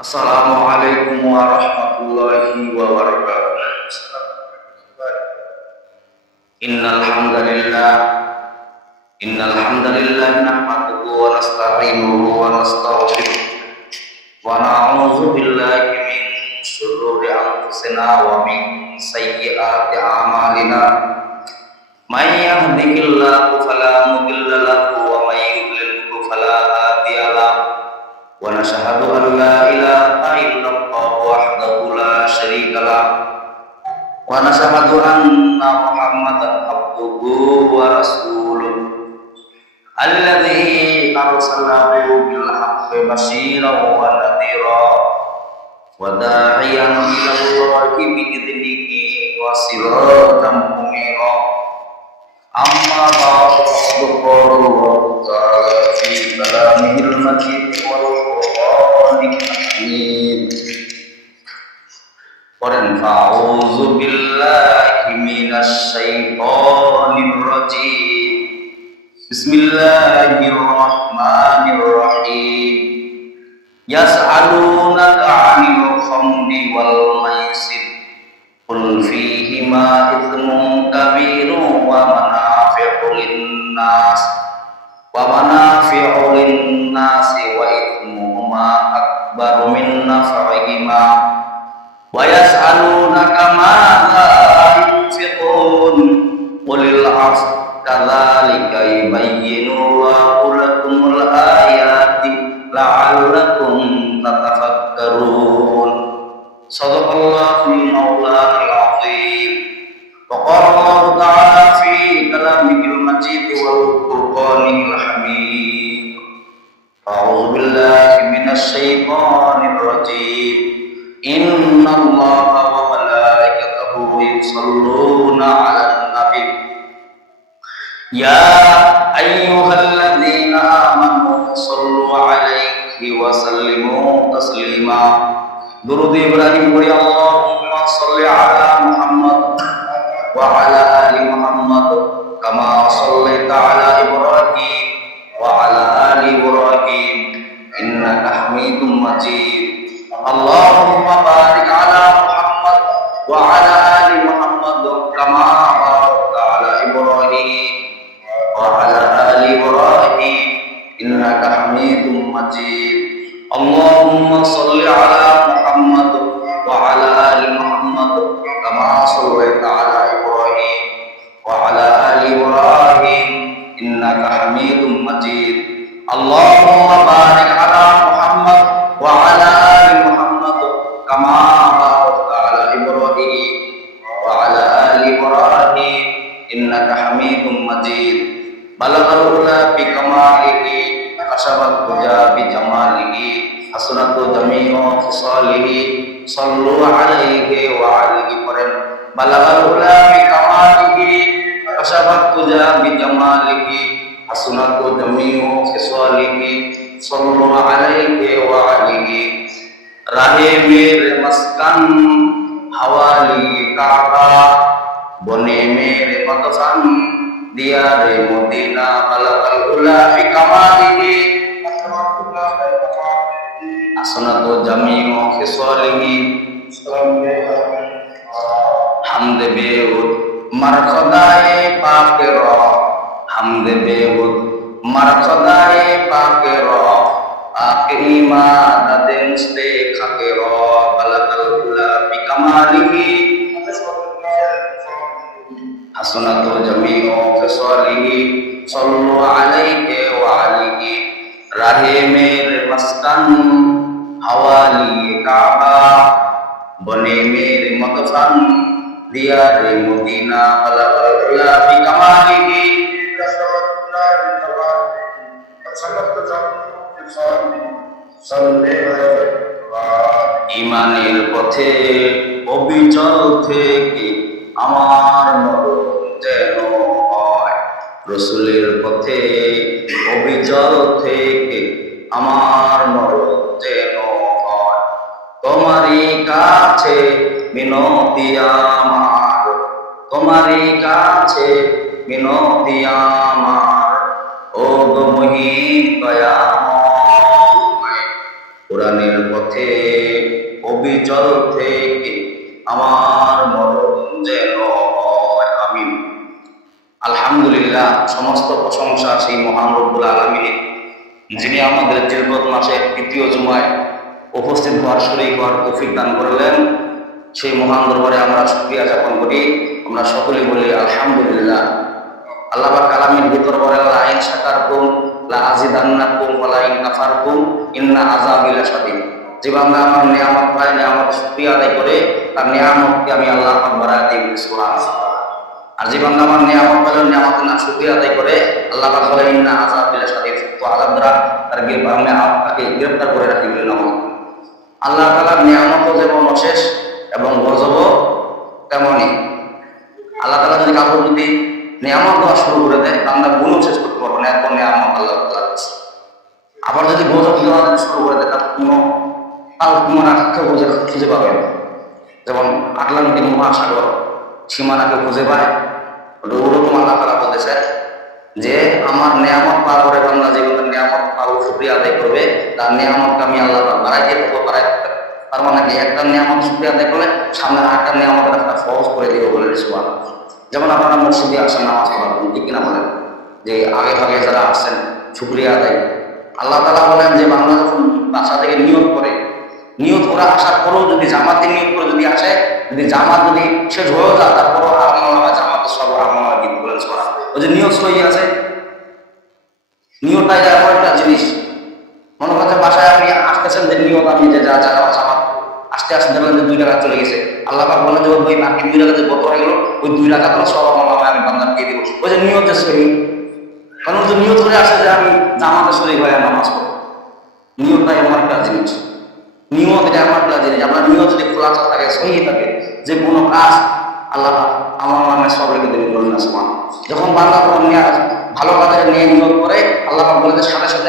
Assalamualaikum warahmatullahi wabarakatuh. Innal hamdalillah nahmaduhu wa nasta'inuhu wa nastaghfiruh wa na'udzu billahi min shururi anfusina wa min sayyiati a'malina. May yahdihillahu fala mudilla lahu wa may yudlilhu fala hadiya lahu. Wa nashhadu an la ilaha illallah wahdahu la syarika lah wa nashhadu anna Muhammadan abduhu wa rasuluh alladzi arsalahu bil haqqi basyiran wa nadhira wa da'iyan ila Allahi bi idnihi wa siratan munira. Amma ba'du, qala ta'ala fi kalamihil majid wal qur'anil hakim. Qul a'udzu billahi minasy syaithanir rajim. Bismillahirrahmanirrahim. Yas'alunaka 'anil khamri wal maisir. Qul fihima ithmun kabirun wa manafi'u lin-nas wa ithmuhuma akbaru min naf'ihima wa yas'alunaka madza yunfiqun qulil 'afwa kadzalika yubayyinu Allahu lakumul ayati la'allakum tatafakkarun. Shadaqallahul mawlanil azim. Wa qala Allah ta'ala fi kalamihil majid wal qur'anil hamid. A'udzu billahi minasy syaithanir rajim. Innallaha wa malaikatahu yusholluna 'alan nabi. Ya ayyuhalladzina amanu shallu 'alaihi wa sallimu taslima. Durud Ibrahim beri Allahumma sholli ala Muhammad wa ala ali Muhammad kama shallaita ala Ibrahim wa ala ali Ibrahim innaka Hamidum Majid. Allahumma barik ala Muhammad wa ala ali Muhammad kama barakta ala Ibrahim wa ala ali Ibrahim innaka Hamidum Majid. Allahumma sholli ala Muhammad wa ala ali Muhammad kama shallaita ala Ibrahim wa ala ali Ibrahim innaka Hamidum Majid. Allahumma barik ala Muhammad wa ala ali Muhammad kama barakta ala Ibrahim wa ala ali Ibrahim innaka Hamidum Majid. Balaghal ula bi kamalihi asabat puja bi jamalihi hasunatu jami'u fisalihi sallu alaihi wa alihi qaren. Balaghal ula bi kamalihi asabat puja bi jamalihi hasunatu jami'u fisalihi sallu alaihi wa alihi. Rahimir maskan hawali Ka'bah bone mere patosan dia re Madinah. Balaghal ula fi kamalihi asnatu jami'u khisalihi hamde beud marqadai pakira hamde beud marqadai pakira aqima daden ste khakira. Balaghal ula fi kamalihi hasunatu jami'u khisalihi sallu alaihi wa alihi. Rahimir maskan hawali Ka'bah bone mere makasan dia re Madinah. Balaghal ula fi kamalihi ইমানের পথে অবিচল থেকে আমার মরণ যেন হয়। রসুলের পথে অবিচল থেকে আমার মরণ যেন হয়। তোমারই কাছে মিনতি আমার, তোমারই কাছে মিনতি আমার। ও গো মহিম দয়াময় কোরআনের পথে অবিচল থেকে আমার মরণ যেন হয়। আমিন। আলহামদুলিল্লাহ, সমস্ত প্রশংসা সেই মহান রব্বুল আলামিনের, যিনি আমাদের জিলকত মাসের তৃতীয় জুমায় উপস্থিত হওয়ার শরীক হওয়ার তৌফিক দান করলেন। সেই মহান দরবারে আমরা শুকরিয়া জ্ঞাপন করি। আমরা সকলেই বলি আলহামদুলিল্লাহ। আল্লাহ পাক কালামের ভিতর বলেন, লা ইন শাকারতুম লা আযিদান্নাকুম ওয়া লা ইন কাফারতুম ইন্না আযাবি লাশাদীদ। যে বান্দা আমার নিয়ামত পায়, নিয়ামত শুকরিয়া আদায় করে, তার নিয়ামতকে আমি আল্লাহ পাক বাড়ায় দিই, সুবহানাল্লাহ। আর যে বান্দা আমার নিয়ামত পেল, নিয়ামতের না শুকরিয়া আদায় করে, আল্লাহ পাক বলেন ইন্না আযাবি লাশাদীদ, তো আযাব দ্বারা তাকে গ্রেফতার করে রাখি বলেন। আল্লাহ তাআলার নিয়ামতও যেমন অশেষ এবং গজবও তেমনই। আল্লাহ তাআলা যদি কাউকে যদি নিয়ামত দেওয়া শুরু করে দেয়, আমরা গুণও শেষ করতে পারবো না, এত নিয়ামত আল্লাহ তাআলা দিয়েছে। আবার যদি গজব দেওয়া শুরু করে দেয়, তার কোনো রাখকে খুঁজে পাবেন। যেমন আটলান্টিক মহাসাগর সীমানাকে খুঁজে পায়, ওরকম আল্লাহ তাআলা বলতেছে যে আমার নিয়ামত পাওয়ার পরে বান্দা জীবনের নিয়ামত পাবো, শুকরিয়া আদায় করবে, তার নিয়ামতকে আমি আল্লাহ বাড়াইতে থাকবো, বাড়াইতে থাকবো। তার মানে কি, একটা নিয়ামত শুকরিয়া আদায় করলে সামনে আরেকটা নিয়ামতের রাস্তা সহজ করে দিব বলে সুবহানাল্লাহ। যেমন আপনারা মসজিদে আসেন নামাজ পড়ার জন্য, ঠিক কিনা বলেন? যে আগে ভাগে যারা আসছেন শুকরিয়া আদায়, আল্লাহ তাআলা বলেন যে বান্দা যখন বাসা থেকে নিয়ত করে আসার পরেও যদি জামাতে নিয়ত করে যদি আসে, যদি জামাত যদি শেষ হয়েও যায়, তারপরও আমল জামাতের সব আমল দিতে বলেন সুবহানাল্লাহ। ওই যে নিয়ত সই আছে, নিয়তটাই এমন একটা জিনিস। মনে করছে বাসায় আপনি আসতেছেন, যে নিয়ত আপনি যে যা জামাত আস্তে আস্তে দেখলেন যে 2 টাকা চলে গেছে, আল্লাহ পাক বলেন যে ওই বাকি 2 টাকা যে বন্ধ হয়ে গেল, ওই 2 টাকা তো সব আমল আমি বান্দাকে দিয়ে দিব। ওই যে নিয়ত যে সহি, কারণ যে নিয়ত করে আসে যে আমি জামাতে শরীক হয়ে নামাজ পড়ব, নিয়তটাই এমন একটা জিনিস। নিয়ত এটা এমন একটা জিনিস, আপনার নিয়ত যদি খোলা থাকে, সহি থাকে, যে কোনো কাজ আল্লাহ আমার নামে সব রেখে দেবেন বলেন না সুবহানাল্লাহ। যখন বান্দা ভালো কাজে নিয়ে নিয়ত করে, আল্লাহ পাক বলে যে সাথে সাথে